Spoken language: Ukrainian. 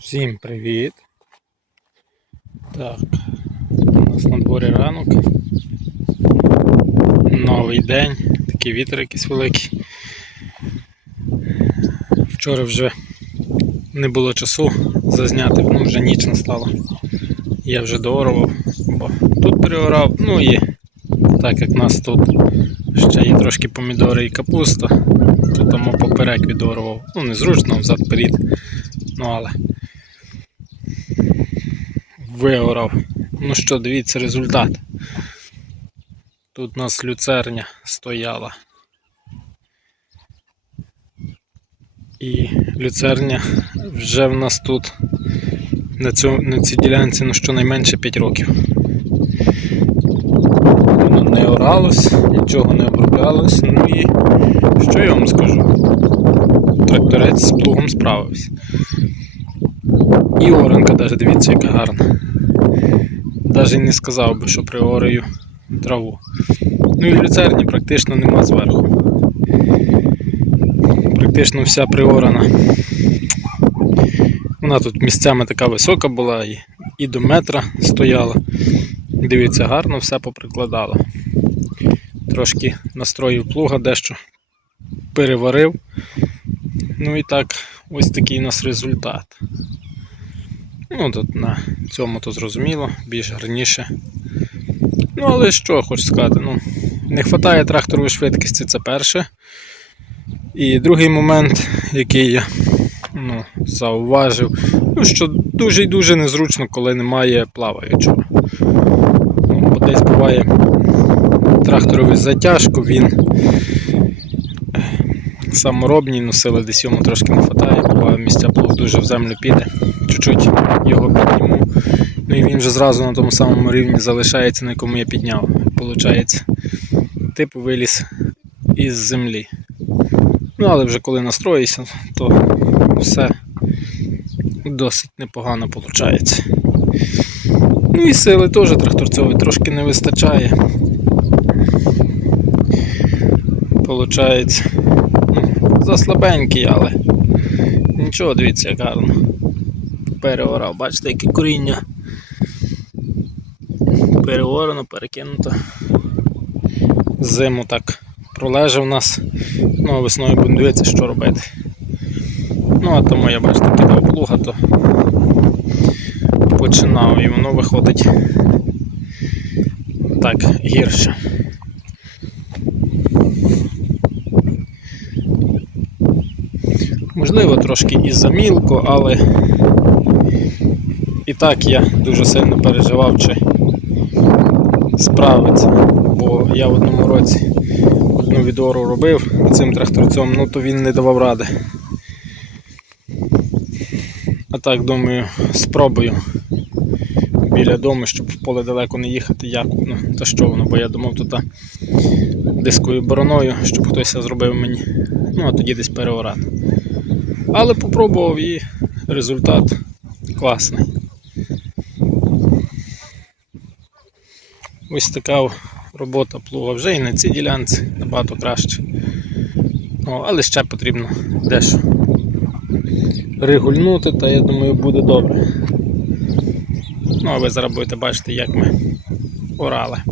Всім привіт. Так, у нас на дворі ранок. Новий день, такий вітер якийсь великий. Вчора вже не було часу зазняти, ну вже ніч настала. Я вже доорував, бо тут переорав, ну і так як нас тут ще є трошки помідори і капуста, то тому поперек відорвав. Ну незручно, взад перед. Ну але виорав. Ну що, дивіться результат. Тут у нас люцерня стояла. І люцерня вже в нас тут на, цьому, на цій ділянці ну, щонайменше 5 років. Воно не оралось, нічого не оброблялось. Ну і що я вам скажу? Тракторець з плугом справився. І оранка навіть дивіться, яка гарна. Навіть не сказав би, що приорою траву. Ну і люцерні практично нема зверху. Практично вся приорана. Вона тут місцями така висока була і, і до метра стояла. Дивіться, гарно все поприкладала. Трошки настроїв плуга, дещо переварив. Ну і так, ось такий у нас результат. Ну, тут на цьому то зрозуміло, більш гарніше. Ну, але що хочу сказати, ну, не вистачає тракторової швидкості, це перше. І другий момент, який я ну, зауважив, ну, що дуже і дуже незручно, коли немає плаваючого. Ну, бо десь буває тракторовий затяжко, він е, саморобній, ну сили десь йому трошки не вистачає, буває місця плуг дуже в землю піде, чуть-чуть його підніму. Ну і він вже зразу на тому самому рівні залишається, на якому я підняв. Получається, типу виліз із землі. Ну, але вже коли настроїшся, то все досить непогано виходить. Ну і сили теж тракторцьової трошки не вистачає. Получається, ну, заслабенький, але нічого, дивіться, як гарно. Переорав, бачите, яке коріння. Переорано, перекинуто. Зиму так пролежав нас. Ну, а весною будемо дивитися, що робити. Ну, а тому я бачите, кидав плуга, то починав і воно виходить так гірше. Можливо, трошки і замілко, але і так я дуже сильно переживав, чи справиться. Бо я в одному році одну відору робив цим тракторцем, ну то він не давав ради. А так думаю, спробую біля дому, щоб в поле далеко не їхати, як ну, та що воно, бо я думав тут дискою бороною, щоб хтось зробив мені. Ну а тоді десь переорати. Але попробував і результат класний. Ось така робота плуга вже і на цій ділянці набагато краще. О, але ще потрібно дещо регульнути, та я думаю буде добре. Ну а ви зараз будете бачити, як ми орали.